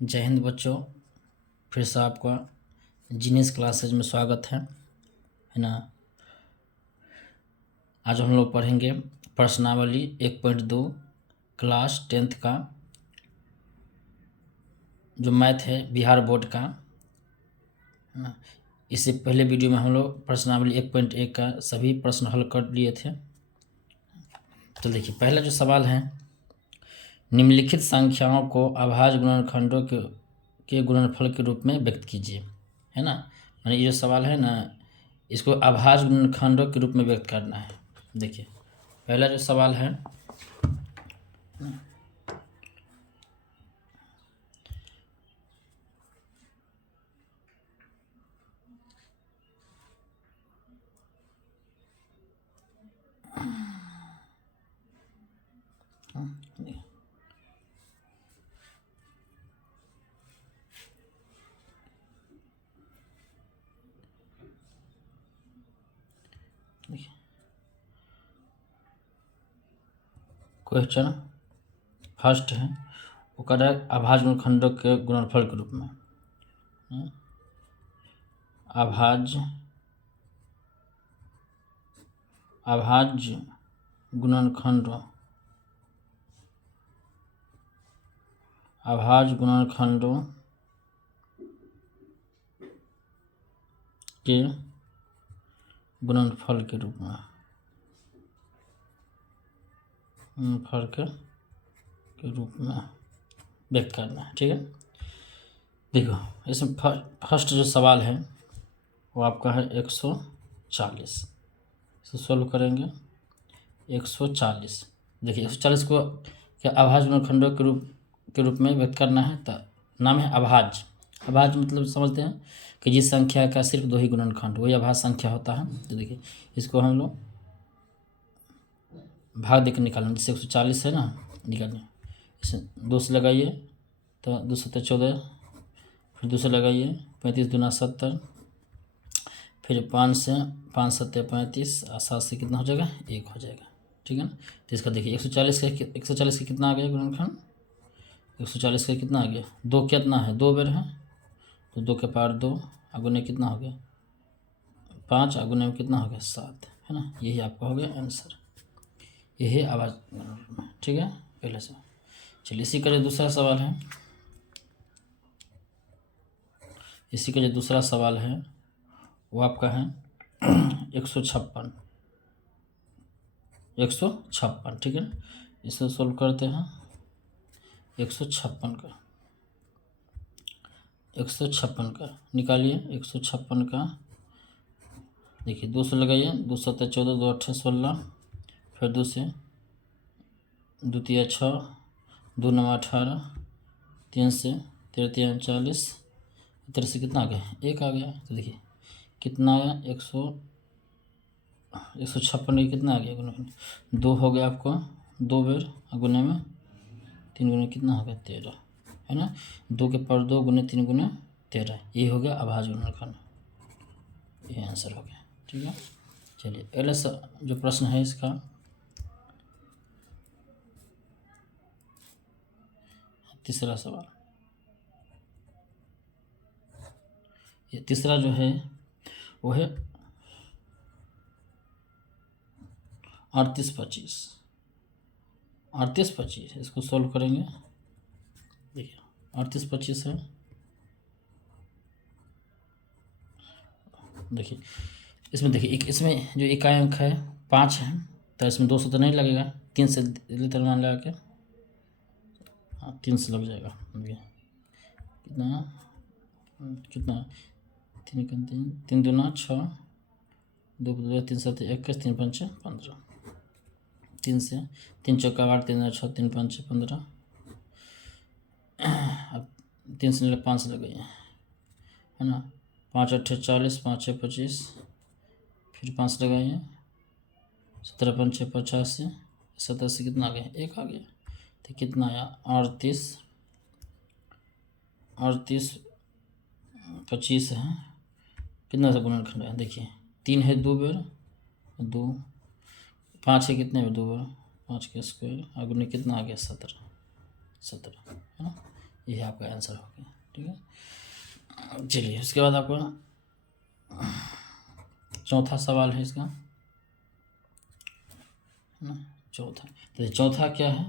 जय हिंद बच्चों, फिर से आपका जीनियस क्लासेज में स्वागत है ना। आज हम लोग पढ़ेंगे प्रश्नावली 1.2 क्लास 10th का जो मैथ है बिहार बोर्ड का, है ना। इससे पहले वीडियो में हम लोग प्रश्नावली 1.1 का सभी प्रश्न हल कर लिए थे। तो देखिए, पहला जो सवाल है, निम्नलिखित संख्याओं को अभाज्य गुणनखंडों के गुणनफल के रूप में व्यक्त कीजिए, है ना। माने ये जो सवाल है ना, इसको अभाज्य गुणनखंडों के रूप में व्यक्त करना है। देखिए, पहला जो सवाल है, क्वेश्चन फर्स्ट है, वो कर रहा है अभाज्य गुणनखंडों के गुणनफल के रूप में। अभाज्य गुणनखंडों के गुणनफल के रूप में व्यक्त करना है। ठीक है, देखो इसमें फर्स्ट जो सवाल है वो आपका है 140। इसको सॉल्व करेंगे 140। देखिए, 140 को क्या अभाज्य गुणनखंडों के रूप में व्यक्त करना है, तो नाम है अभाज्य। अभाज्य मतलब समझते हैं कि जिस संख्या का सिर्फ दो ही गुणनखंड, वही अभाज्य संख्या होता है। तो देखिए, इसको हम लोग भाग देकर निकालेंगे। जैसे 140 है ना, निकालें, इसे 2 से लगाइए तो 2 7 14, फिर 2 से लगाइए 35 दूना 70, फिर 5 से 5 7 35 और 7 से कितना हो जाएगा, 1 हो जाएगा। ठीक है ना। तो इसका देखिए 140 का कितना आ गया गुणनखंड, 140 का कितना आ गया, 2 कितना है, 2 बेर है, तो 2 के पावर 2 अगुने कितना हो गया 5, अगुने में कितना हो गया 7, है ना। यही आपका हो गया आंसर, यही आवाज़। ठीक है, पहले से। चलिए, इसी का जो दूसरा सवाल है, वो आपका है 156। ठीक है, इसे सोल्व करते हैं। 156 का निकालिए। 156 का देखिए, 2 से लगाइए, 2 7 14, 2 8 16, फिर 2 से 2 3 6, 2 9 18, 3 से 3 3 40, इधर से कितना आ गया, 1 आ गया। तो देखिए कितना आया, 156 कितना आ गया गुना, 2 हो गया आपको 2 बेर, गुने में 3 गुने कितना हो गया 13, है ना। 2 के पावर 2 गुने 3 गुने 13, ये हो गया अभाज्य गुणनखंड, ये आंसर हो गया। ठीक है, चलिए अगला जो प्रश्न है इसका, तीसरा सवाल। ये तीसरा जो है वो है 38 25। इसको सॉल्व करेंगे। देखिए 38 25 है। देखिए इसमें, देखिए इसमें जो इकाई अंक है 5 है, तो इसमें 200 तो नहीं लगेगा, 3 से मान लगा के, हाँ 3 से लग जाएगा। कितना 3 का 3 दूना 6, 2 3 7 21, 3 5 15, 3 से 3 चौका 8, 3 6, 3 5 15, अब 3 से 5 से लगाइए, है ना। 5 8 40, 5 6 25, फिर 5 लगाइए, 17 5 85, 17 से कितना आ गया, 1 आ गया। तो कितना आया 38 25 है, कितना सा गुणनखंड है, देखिए 3 है 2 बेर, 2 5 है कितने में 2 बेर, 5 के स्क्वायर, अगुने कितना आ गया 17, है ना। ये आपका आंसर हो गया। ठीक है, चलिए उसके बाद आपका चौथा सवाल है इसका, है ना। चौथा, तो चौथा क्या है,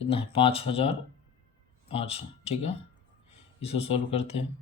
कितना है, 5005 है। ठीक है, इसको सॉल्व करते हैं।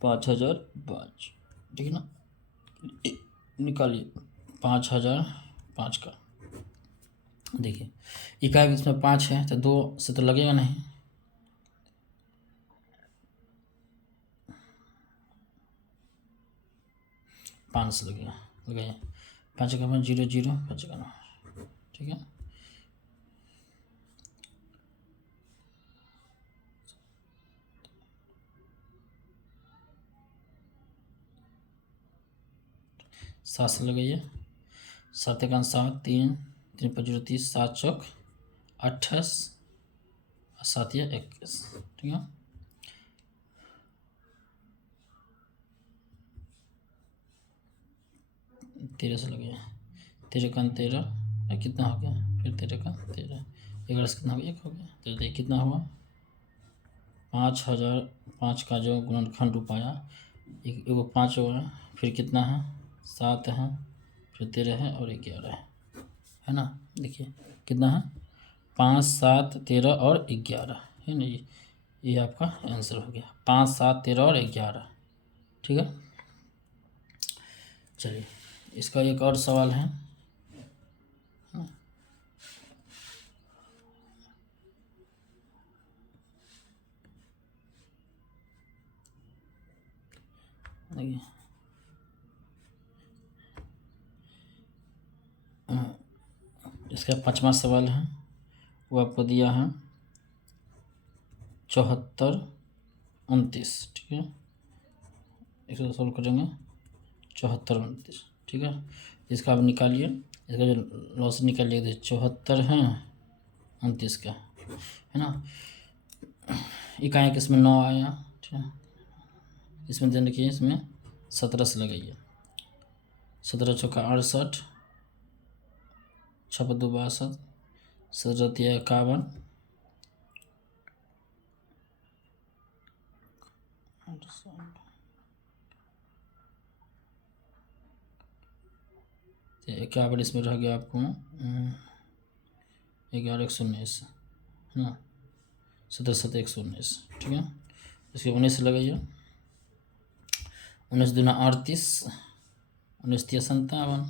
5005, ठीक है ना, निकालिए 5005 का। देखिए इकाई इसमें 5 है, तो 2 से तो लगेगा नहीं, पाँच से लगेगा, लगाइए। 5 का 5 0 0, 5 का 9, ठीक है। सात से लगाइए, 7 1 7, 3 3 5 0 30, 7 चौक 28, 7 या 21, ठीक है। तेरह से लगाइए, 13 का 13, कितना हो गया, फिर 13 का 13, 11 से कितना हो गया, 1 हो गया। तो देखिए कितना हुआ, 5005 का जो गुणनखंड उपाया, एक 5 हुआ, फिर कितना है, 7 है, फिर 13 है और 11 है ना। देखिए कितना है, 5 7 13 और 11 है ना। ये आपका आंसर हो गया, 5 7 13 और 11, ठीक है। चलिए इसका एक और सवाल है, देखिए इसका 5वां सवाल है, वो आपको दिया है 74 29, ठीक है। इसको सॉल्व करेंगे, 74 29, ठीक है। इसका आप निकालिए, इसका जो लॉस निकालिए, 74 है 29 का, है ना। इकाई किसमें 9 आया, ठीक है। इसमें ध्यान रखिए, इसमें 17 से लगाइए, 17 चौका 68, 6 2 62, 17 51, 51, इसमें रह गया आपको 11 119, है ना, 17 7 119, ठीक है। इसके 19 से लगाइए, 19 दूना 38, 19 3 57,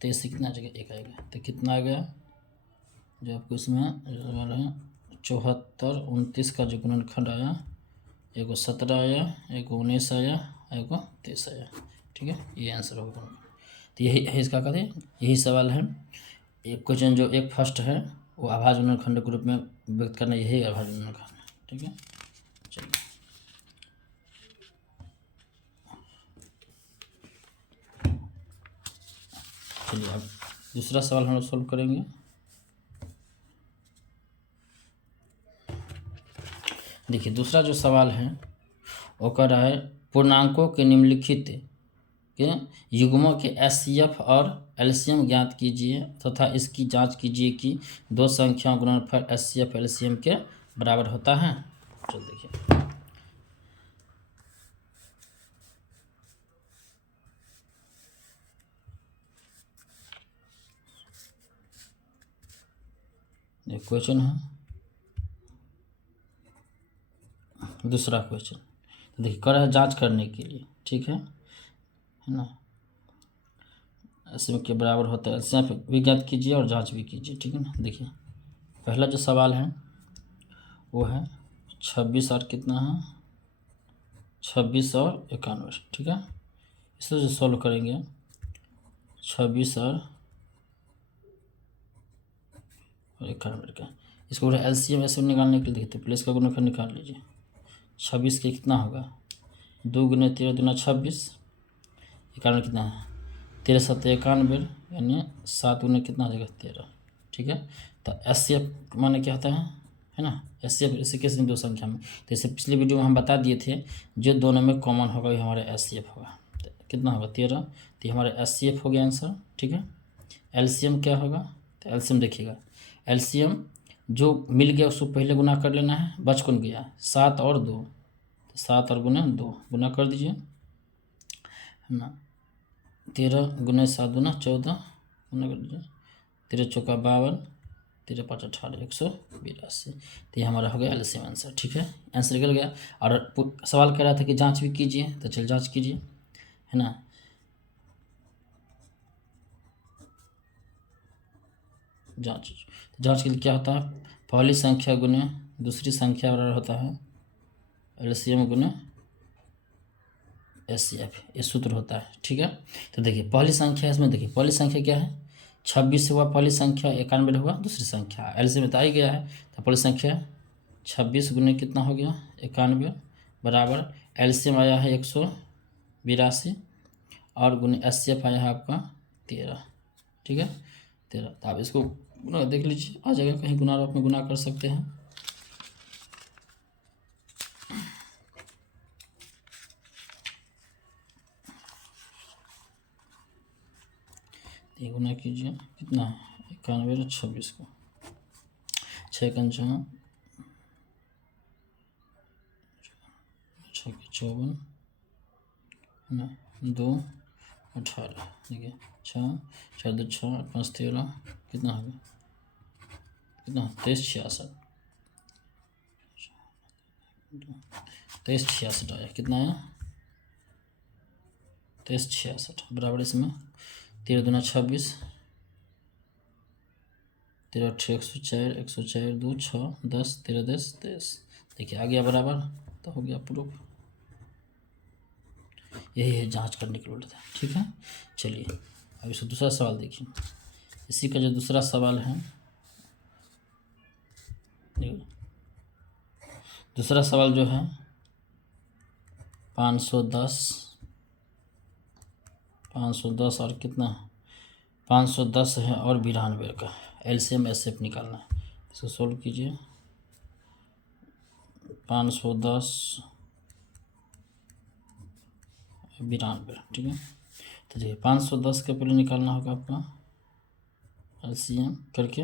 23 से कितना जगह 1 आएगा, तो कितना आ गया, जो आपको इसमें सवाल है 74 29 का जो गुणनखंड आया, एगो 17 आया, एगो 19 आया, एगो 23 आया, ठीक है। ये आंसर होगा। तो यही है इसका, कहते हैं यही सवाल है। एक क्वेश्चन जो एक फर्स्ट है वो अभाज्य गुणनखंड के रूप में व्यक्त करना, यही अभाज्य गुणनखंड है, ठीक है। चलिए अब दूसरा सवाल हम लोग सॉल्व करेंगे। देखिए दूसरा जो सवाल है वो कह रहा है, पूर्णांकों के निम्नलिखित के युग्मों के एचसीएफ और एलसीएम ज्ञात कीजिए तथा इसकी जांच कीजिए कि दो संख्याओं गुणनफल एचसीएफ एलसीएम के बराबर होता है। चलो देखिए, ये क्वेश्चन है, दूसरा क्वेश्चन। तो देखिए कर है जांच करने के लिए, ठीक है ना, एलसीएम के बराबर होता है, एलसीएम भी ज्ञात कीजिए और जांच भी कीजिए, ठीक है ना। देखिए पहला जो सवाल है वो है 26 और कितना है, 26 और 91, ठीक है। इसे जो सॉल्व करेंगे, 26 और 91 का, इसको एलसीएम ऐसे निकालने के लिए देखते, प्लस का गुणनखंड निकाल लीजिए। 26 के कितना होगा, 2 गुने 13 दूना 26, 91 कितना है, 13 7 91, यानी 7 गुने कितना हो जाएगा 13, ठीक है। तो एचसीएफ माने क्या होता है ना, एचसीएफ इसे कैसे दो संख्या में, तो इसे पिछले वीडियो में हम बता दिए थे, जो दोनों में कॉमन होगा ये हमारा एचसीएफ होगा। तो कितना होगा 13, तो ये हमारा एचसीएफ हो गया आंसर, ठीक है। एलसीएम क्या होगा, तो एलसीएम देखिएगा, एलसीएम जो मिल गया उसको पहले गुना कर लेना है, बच कौन गया 7 और 2, तो 7 और गुना 2 गुना कर दीजिए, है ना। 13 गुना 7 गुना 14 गुना कर दीजिए, 13 चौका 52, 13 5 18 182। तो ये हमारा हो गया एलसीएम आंसर। ठीक है, आंसर निकल गया। और सवाल कह रहा था कि जांच भी कीजिए, तो चल जांच कीजिए, है ना। जांच के लिए क्या होता है, पहली संख्या गुने दूसरी संख्या बराबर होता है एलसीएम गुने एचसीएफ, ये सूत्र होता है। ठीक है, तो देखिए पहली संख्या इसमें, देखिए पहली संख्या क्या है 26 हुआ, पहली संख्या 91 हुआ, दूसरी संख्या एलसीएम में तो आ ही गया है, तो पहली संख्या 26 गुने कितना हो गया 91 बराबर एलसीएम आया है 182 और गुने एचसीएफ आया है आपका 13। ठीक है 13, तो आप इसको गुना देख लीजिए, आ जाएगा, कहीं गुना आप में गुना कर सकते हैं। ये गुना कीजिए कितना 91 और 26 को, 6 कंचा 6 के 54 है ना, 2 18, देखिए 6 4 2 6 8 5 13 कितना हो गया, कितना 23 66, 23 66 आया, कितना आया 23 66 बराबर इसमें 13 दूना 26, 13 8 104 104 2 6 10 13 10 23, देखिए आ गया बराबर, तो हो गया प्रूफ। यही है जांच करने के लिए था। ठीक है, चलिए अब इसका दूसरा सवाल देखिए। इसी का जो दूसरा सवाल है, दूसरा सवाल जो है 510 और कितना 510 है और 92 का एलसीएम एचसीएफ निकालना है। इसको सोल्व कीजिए, 510 92। ठीक है, तो देखिए 510 का पहले निकालना होगा आपका एलसीएम करके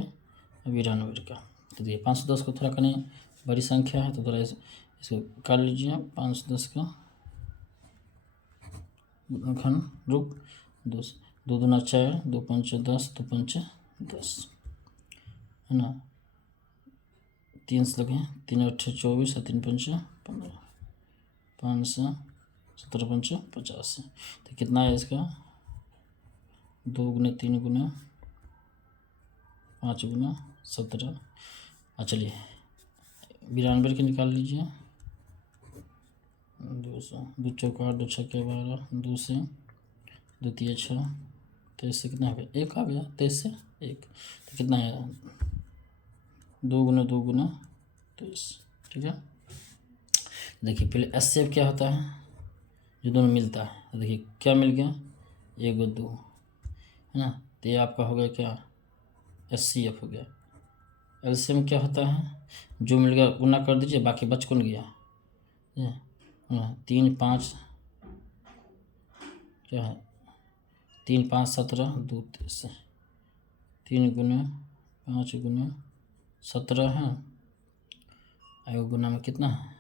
92 का। तो देखिए 510 को थोड़ा कहीं बड़ी संख्या है, तो थोड़ा इसको कर लीजिए, 510 का घन रूप 2 2 दूना 4 2 5 10 2 5 10 है ना, 3 से लगे 3 8 24 और 3 5 15, 5 से 17 5 50। तो कितना है इसका 2 गुने 3 गुने 5 गुना 17। चलिए 92 के निकाल लीजिए, 200 2 चौका 2 छक्के 12 2 से 2 तिया 6, 23 से कितना आ गया 1 आ गया, 23 से 1, तो कितना है 2 गुना 23। ठीक है, देखिए पहले एचसीएफ क्या होता है, जो दोनों मिलता है, तो देखिए क्या मिल गया 1 2 है ना, तो ये आपका हो गया क्या एचसीएफ हो गया। एलसीएम क्या होता है, जो मिल गया गुना कर दीजिए, बाकी बच कौन गया 3 5 क्या है 3 5 17 2 23, 3 गुना 5 गुना 17 है, एगो गुना में कितना है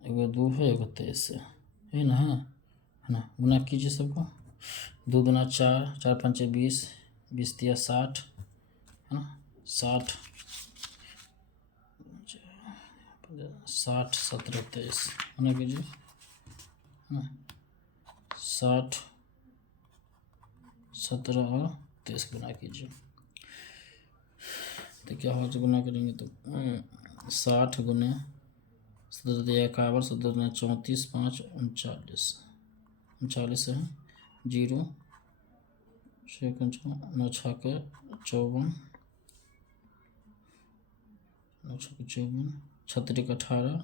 एगो 2 है एगो 23 है ना, है ना, गुना कीजिए सबको, 2 दूना 4 4 5 20 20 तिया 60 है ना, 60 17 23 गुना कीजिए, है ना, 60 17 और 23 गुना कीजिए, तो क्या हो गुना करेंगे तो 60 गुने 17 51 17 34 5 39 है 0 6 9 6 के 54 9 6 के 54 36 का 18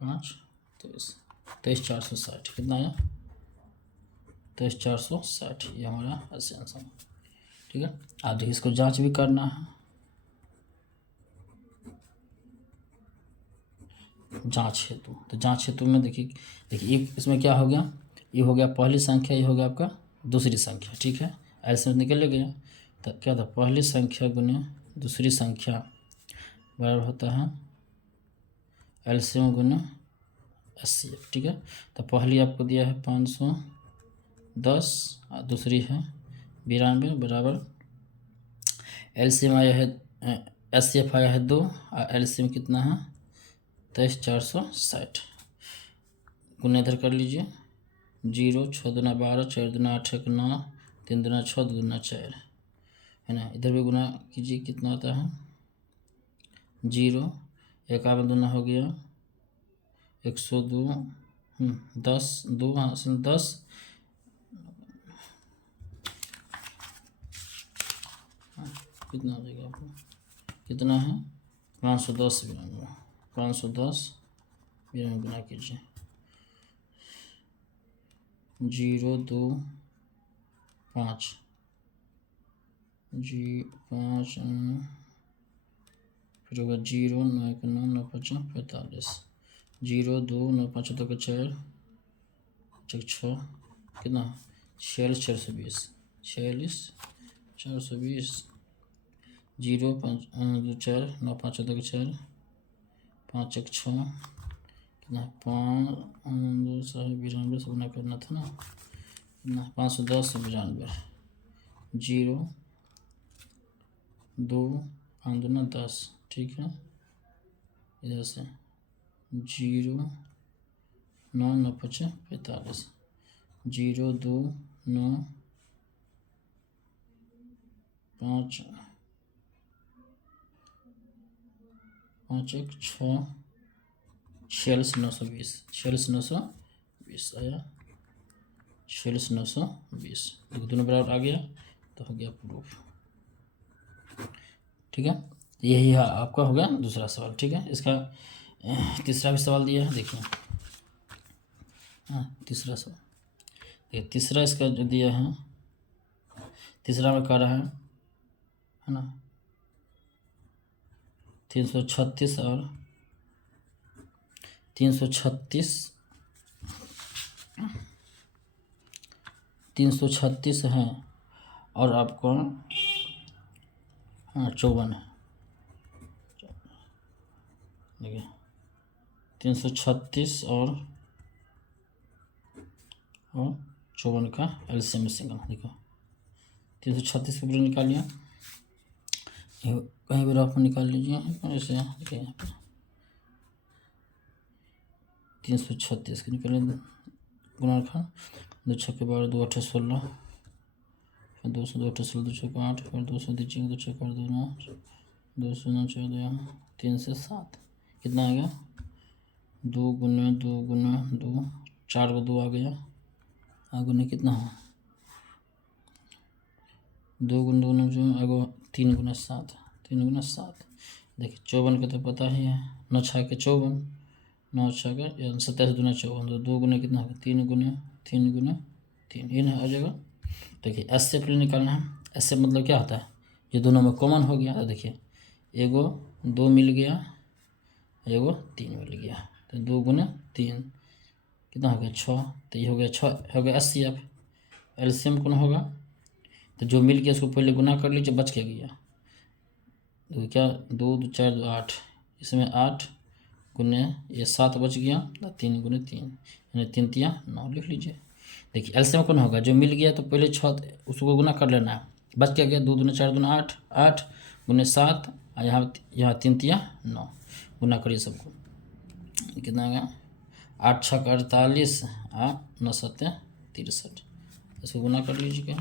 5 23 23 460 कितना आया 23 460, ये हमारा आंसर। ठीक है, आप देखिए इसको जांच भी करना है, जांच हेतु, तो जांच हेतु में देखिए एक इसमें क्या हो गया, ये हो गया पहली संख्या, ये हो गया आपका दूसरी संख्या। ठीक है, ऐसे निकल गया, तो क्या था, पहली संख्या गुने दूसरी संख्या बराबर होता है एलसीएम गुने एचसीएफ। ठीक है, तो पहली आपको दिया है 510 और दूसरी है 92 बराबर एलसीएम आया है, एचसीएफ आया है 2 और एलसीएम कितना है 23,460। गुना इधर कर लीजिए, 0 6 दूना 12 4 दूना 8 1 9 3 दूना 6 2 दूना 4 है ना। इधर भी गुना कीजिए, कितना आता है 0 51 दूना हो गया 102 10 2 हासिल 10 कितना हो जाएगा आपको, कितना है 510 92 510 92 गुना कीजिए 0 2 5 जी 5 फिर होगा 0 9 1 9 9 5 45 0 2 9 5 2 4 6 कितना 46 420 46 420 0 5 2 4 9 5 2 4 5 1 6 कितना 5 2 92 से गुना करना था ना, कितना 510 92 0 2 5 दूना 10। ठीक है, इधर से 0 9 9 5 45 0 2 9 5 5 1 6 46 920 46 920 आया 46 920 दोनों बराबर आ गया तो हो गया प्रूफ। ठीक है, यही है आपका हो गया दूसरा सवाल। ठीक है, इसका तीसरा भी सवाल दिया है, देखिए हाँ तीसरा सवाल, देखिए तीसरा इसका जो दिया है, तीसरा में कह रहा है ना 336 और 336 है और आपको 54 है। देखिए 336 और 54 का एलसीएम सिंगल, देखो 336 को पूरा निकाल लिया, कहीं भी रफ निकाल लीजिए ऐसे, देखिए यहाँ पर 336 के निकाले गुना रखा 2 6 के 12 2 8 16 फिर 2 2 8 16 2 6 8 फिर 2 दीजिए 2 6 8 2 9 2 9 14 3 से 7 कितना आ गया 2 गुना 2 गुना 2 4 को 2 आ गया गुना कितना है 2 गुना 2 जो आगो 3 गुना 7 3 गुना 7 देखिए 54 का तो पता ही है 9 6 के 54 9 6 के 27 दूना 54 तो 2 गुना कितना होगा 3 गुना 3 ये ना आ जाएगा। देखिए एस से फिर निकालना है, एस से मतलब क्या होता है ये दोनों में कॉमन हो गया, तो देखिए एगो 2 मिल गया एगो 3 मिल गया तो 2 गुना 3 कितना हो गया 6, तो ये हो गया 6 हो गया एचसीएफ। एलसीएम कौन होगा, तो जो मिल गया उसको पहले गुना कर लीजिए, बच के गया तो क्या 2 2 4 2 8 इसमें 8 गुने ये 7 बच गया, 3 गुने 3 यानी 3 3 9 लिख लीजिए। देखिए एलसीएम कौन होगा, जो मिल गया तो पहले 6 उसको गुना कर लेना है, बच क्या गया 2 दूना 4 दूना 8 8 गुने 7 और यहाँ 3 3 9 गुना करिए सबको, कितना आ गया 8 6 48 और 9 7 63 इसको गुना कर लीजिए,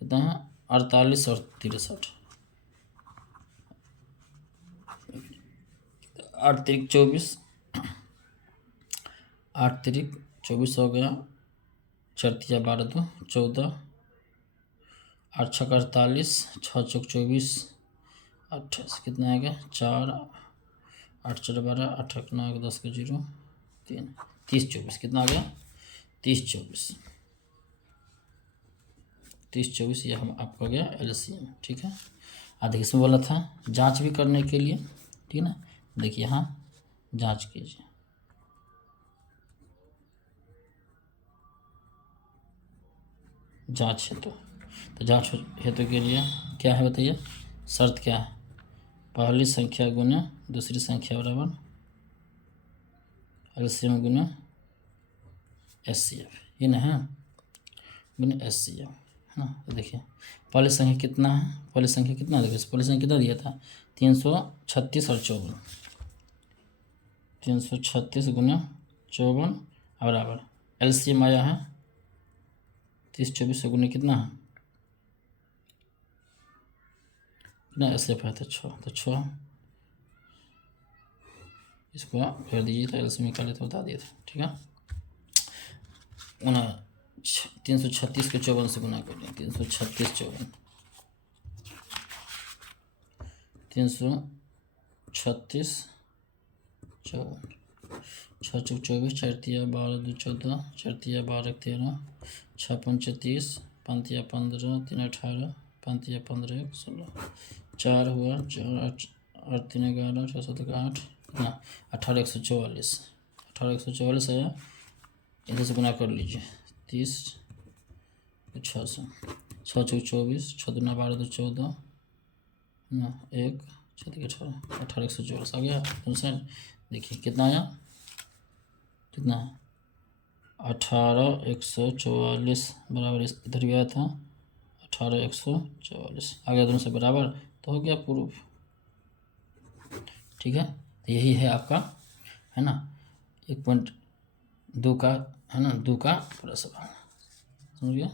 कितना है 48 और 63 8 3 24 8 3 24 हो गया 4 3 12 2 14 8 6 48 6 4 24 28 कितना आएगा 4 8 4 12 8 1 9 10 का 0 3 30 24 कितना आ गया 30 24 ये हम आपका गया एलसीएम। ठीक है, देखिए इसमें बोला था जांच भी करने के लिए, ठीक है ना, देखिए यहाँ जांच कीजिए जांच है तो तो जांच हेतु के लिए क्या है बताइए, शर्त क्या है, पहली संख्या गुना दूसरी संख्या बराबर एलसीएम गुना एचसीएफ, ये ना है, गुना एचसीएफ है ना। तो देखिए पहली संख्या कितना है, पहली संख्या कितना देखिए, पहली संख्या कितना दिया था 336 और 54, 336 गुना 54 बराबर एलसीएम आया है 30 24 से गुना कितना है, कितना एचसीएफ है तो 6, तो 6 इसको कर दीजिए तो एलसीएम निकाले तो बता दिए थे, ठीक है। 336 को 54 से गुना कर लें, 336 54, 336 54, 6 चौक 24, 4 तिया 12 2 14, 4 तिया 12 13, 6 पंच 30, 5 तिया 15, 3 18, 5 तिया 15 1 16, 4 हुआ 4 8 8 3 11, 6 7 8 कितना 18 144, 18 144 आया, इधर से गुना कर लीजिए 30 6 से, 6 चौक 24, 6 दूना 12 2 14 ना 1 6 3 18, 18 144 आ गया दोनों साइड। देखिए कितना आया, कितना 18 144 बराबर इधर भी आया था 18 144 आ गया, दोनों से बराबर तो हो गया प्रूफ, ठीक है। तो यही है आपका है ना 1.2 का है ना 2 का पूरा सवाल, समझ गया।